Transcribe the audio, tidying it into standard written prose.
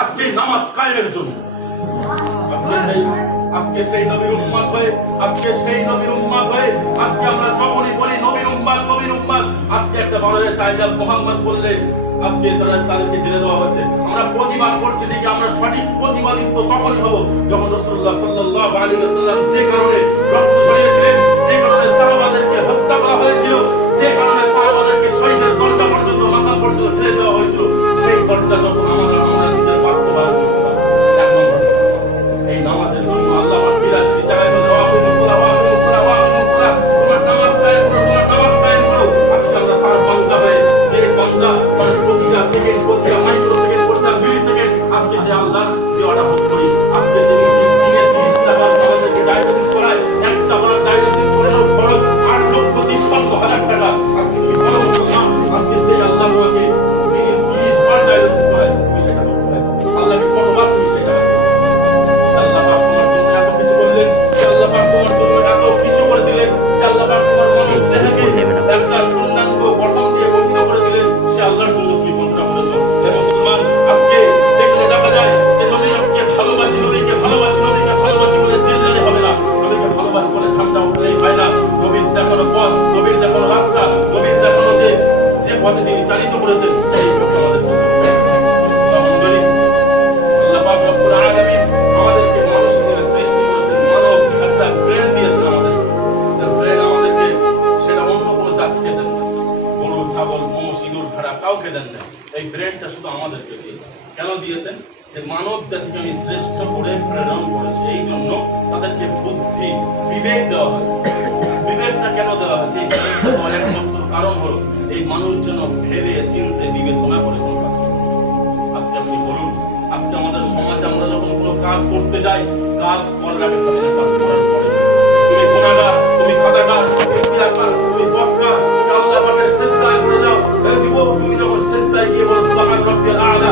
আজকে নামাজ কায়েমের জন্য। আজকে সেই নবীর উম্মত হয়ে আজকে আমরা যখনই বলি নবীর উম্মত আজকে একটা বড় চাইলাম মোহাম্মদ বললে আজকে তাদেরকে জেলে দেওয়া হচ্ছে। আমরা প্রতিবাদ করছি নাকি আমরা সঠিক প্রতিবাদিত তখনই হব যখন রাসূলুল্লাহ সাল্লাল্লাহু আলাইহি ওয়াসাল্লাম যে কারণে রক্ত ঝরিয়েছিলেন, যে কারণে সাহাবাদেরকে হত্যা করা হয়েছিল, যে কারণে সাহাবাদেরকে শহীদের দরজা পর্যন্ত মাথা পর্যন্ত ঠেলে দেওয়া হয়েছিল, সেই দরজা যখন আমরা নিজের বাস্তবায়ন করতে পারবো। এই নামাজের জন্য আল্লাহ আমার 82 জায়গায় বলে নামাজ কায়েম করো। আজকে আমরা তার বান্দা হয়ে যে বান্দা প্রতিটা সেকেন্ড প্রতিটা মাইক্রো সেকেন্ড প্রতিটা মিলি সেকেন্ড আজকে সে আল্লাহ দেওয়াটা ভোগ করি। আজকে যে 30 টাকা আমাদেরকে ডায়ালিসিস করায়, একটা বড় ডায়ালিসিস করে খরচ 8,53,000 টাকা। আজকে কি ভালো মুসলমান, আজকে সেই আল্লাহ আমাকে 30 বার ডায়ালিসিস করায়, তুমি সেটা করতে পারো। আল্লাহকে কতবার তুমি সেটা আল্লাহ পাক তোমার জন্য এত কিছু করলেন, আল্লাহ পাক তোমার জন্য এত কিছু করে দিলেন, আল্লাহ পাক তোমার মনে দেহকে একটা পূর্ণাঙ্গ গঠন দিয়ে গঠিত করে দিলেন। সে আল্লাহর জন্য তুমি কোনটা করেছো? হে মুসলমান, আজকে দেখলে দেখা যায় যে নবীকে ভালোবাসি বলে চিল্লালে হবে না, নবীকে ভালোবাসি বলে ঝান্ডা উঠলেই হয় না। নবীর দেখানো পথ, নবীর দেখানো রাস্তা, নবীর দেখানো যে পথে তিনি চালিত করেছেন সেই পথে আমাদের আল্লাহ পাক রব্বুল আলামিন আমাদেরকে মানুষ হিসেবে সৃষ্টি করেছেন, মানব একটা ব্রেন দিয়েছেন আমাদের। যে ব্রেন আমাদেরকে সেটা অন্য কোনো জাতিকে দেন না, গরু, ছাগল, মোষ, ইঁদুর, ভেড়া কাউকে দেন না। এই ব্রেনটা শুধু আমাদেরকে দিয়েছেন। কেন দিয়েছেন? যে মানব জাতিকে আমি শ্রেষ্ঠ করে প্রেরণ করেছি, এই জন্য তাদেরকে বুদ্ধি, বিবেক দেওয়া হয়েছে। বিবেকটা কেন দেওয়া হয়েছে? একমাত্র কারণ হলো এই মানুষ যেন ভেবে চিন্তে বিবেচনা করে কোনো কাজ করে। আজকে আপনি বলুন, আজকে আমাদের সমাজে আমরা যখন কোনো কাজ করতে যাই, কাজ করার আগে তাদের কাজ করার পরে তুমি গুনাহগার, তুমি খাতাকার, তুমি ইতিহাসকার, তুমি বক্তা, তুমি আল্লাহ পাকের সিজদায় পড়ে যাও। তুমি যখন সিজদায় গিয়ে বলো সুবহান রাব্বিয়াল আ'লা,